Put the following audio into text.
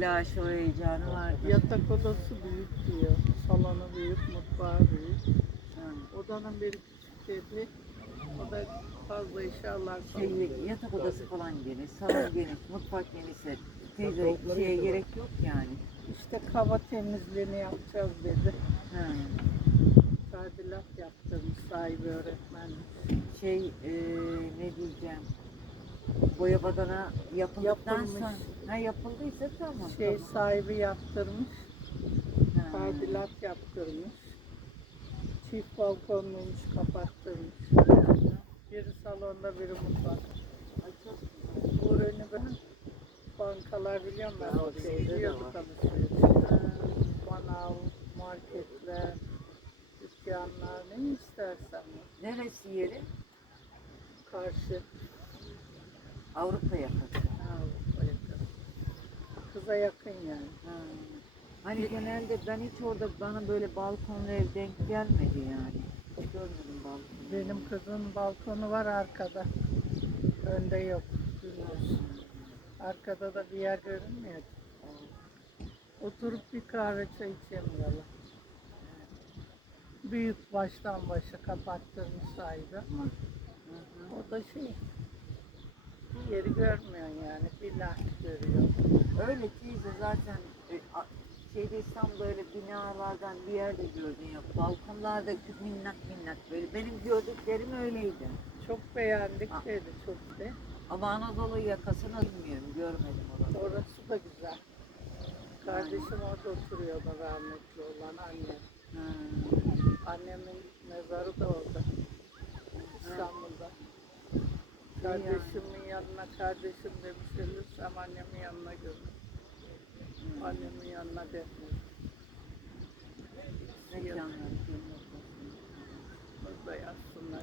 Telaş o heyecanı vardı. Yatak odası büyük diyor. Salonu büyük, mutfağı büyük. Ha. Odanın bir küçük dedi. O da fazla eşyalar Şey, yatak odası falan geniş, salon geniş, mutfak geniş. Teyze şeye gerek yok yani. İşte kava temizliğini yapacağız dedi. Ha. Tadilat yaptırmış sahibi öğretmen. Şey e, ne diyeceğim? Boya badana yapıldıktan Yapılmış. sonra ha yapıldıysa tamam. Şey tamam. sahibi yaptırmış. Ha. Tadilat yaptırmış. Çift balkonluymuş kapattırmış. Biri salonda biri mutfak. Ay, çok güzel. Bu önü ben bankalar biliyorum ben o oraya şeyde de var. Manav, marketler, dükkanlar ne istersen. Neresi yeri? Karşı Avrupa yakası. ha, yakın. Kıza yakın yani. Ha. Hani genelde ben hiç orada bana böyle balkonlu ev denk gelmedi yani. Hiç görmedim balkonu. Benim kızın balkonu var arkada. Önde yok. Dümdüz. Arkada da bir yer görünmüyor. Oturup bir kahve çay içemiyorlar. Büyük baştan başa kapattırmış sahibi ama Hı hı. o da şey bir yeri görmüyor yani. Bina görüyor. Öyle teyze zaten e, a- şeyde İstanbul'da öyle binalardan bir yerde gördün ya. Balkonlarda minnak minnak böyle. Benim gördüklerim öyleydi. Çok beğendik dedi çok de. Ama Anadolu yakasını bilmiyorum. Görmedim onu. Orası da güzel. Kardeşim orada oturuyordu rahmetli olan annem. Ha. Annemin mezarı da orada. İstanbul'da. Kardeşimin yanına kardeşim demiş ölürsem annemin yanına götür. Annemin yanına. Mekanlar, cennet olsun. Burada yatsınlar.